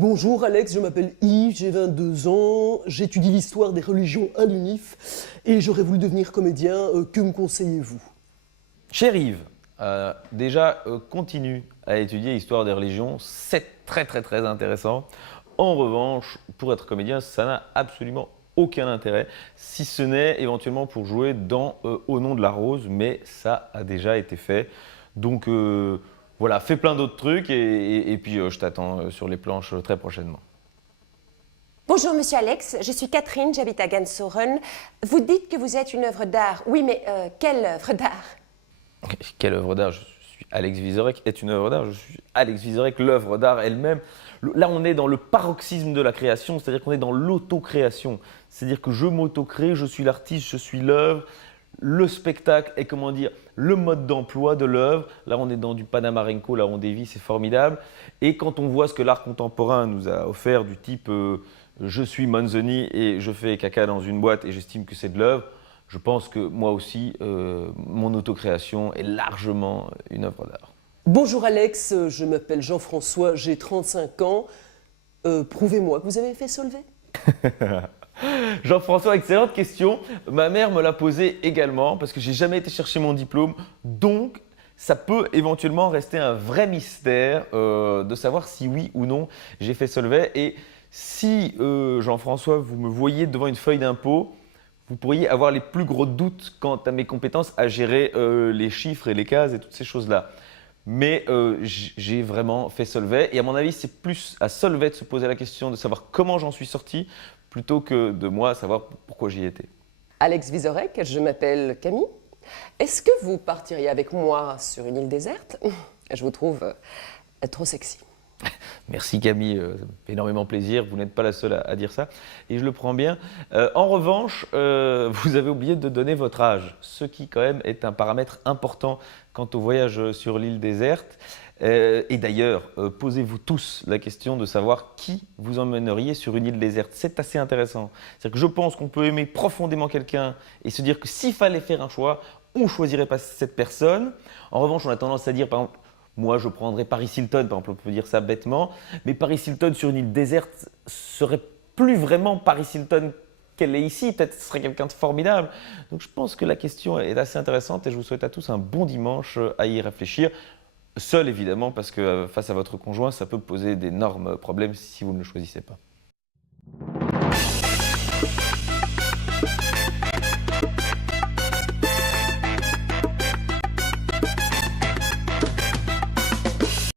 Bonjour Alex, je m'appelle Yves, j'ai 22 ans, j'étudie l'histoire des religions à l'UNIF et j'aurais voulu devenir comédien. Que me conseillez-vous? Cher Yves, déjà continue à étudier l'histoire des religions, c'est très intéressant. En revanche, pour être comédien, ça n'a absolument aucun intérêt, si ce n'est éventuellement pour jouer dans Au nom de la rose, mais ça a déjà été fait. Donc voilà, fais plein d'autres trucs et puis je t'attends sur les planches très prochainement. Bonjour Monsieur Alex, je suis Catherine, j'habite à Gansoren. Vous dites que vous êtes une œuvre d'art. Oui, mais quelle œuvre d'art? Quelle œuvre d'art? Je suis Alex Vizorek est une œuvre d'art. Je suis Alex Vizorek, l'œuvre d'art elle-même. Là, on est dans le paroxysme de la création, c'est-à-dire qu'on est dans l'autocréation. C'est-à-dire que je m'autocrée, je suis l'artiste, je suis l'œuvre, le spectacle et comment dire, le mode d'emploi de l'œuvre. Là, on est dans du Panamarenko, là, on dévie, c'est formidable. Et quand on voit ce que l'art contemporain nous a offert du type je suis Manzoni et je fais caca dans une boîte et j'estime que c'est de l'œuvre, je pense que moi aussi, mon autocréation est largement une œuvre d'art. Bonjour Alex, je m'appelle Jean-François, j'ai 35 ans. Prouvez-moi que vous avez fait Solvay. Jean-François, excellente question. Ma mère me l'a posée également parce que j'ai jamais été chercher mon diplôme. Donc, ça peut éventuellement rester un vrai mystère de savoir si oui ou non j'ai fait Solvay. Et si, Jean-François, vous me voyez devant une feuille d'impôt, vous pourriez avoir les plus gros doutes quant à mes compétences à gérer les chiffres et les cases et toutes ces choses-là. Mais j'ai vraiment fait Solvay et à mon avis, c'est plus à Solvay de se poser la question de savoir comment j'en suis sorti plutôt que de moi savoir pourquoi j'y étais. Alex Vizorek, je m'appelle Camille. Est-ce que vous partiriez avec moi sur une île déserte? Je vous trouve trop sexy. Merci Camille, ça me fait énormément plaisir, vous n'êtes pas la seule à dire ça et je le prends bien. En revanche, vous avez oublié de donner votre âge, ce qui quand même est un paramètre important quant au voyage sur l'île déserte. Et d'ailleurs, posez-vous tous la question de savoir qui vous emmèneriez sur une île déserte. C'est assez intéressant. C'est-à-dire que je pense qu'on peut aimer profondément quelqu'un et se dire que s'il fallait faire un choix, on ne choisirait pas cette personne. En revanche, on a tendance à dire par exemple, moi, je prendrais Paris Hilton, par exemple, on peut dire ça bêtement, mais Paris Hilton sur une île déserte serait plus vraiment Paris Hilton qu'elle est ici. Peut-être que ce serait quelqu'un de formidable. Donc, je pense que la question est assez intéressante et je vous souhaite à tous un bon dimanche à y réfléchir. Seul, évidemment, parce que face à votre conjoint, ça peut poser d'énormes problèmes si vous ne le choisissez pas.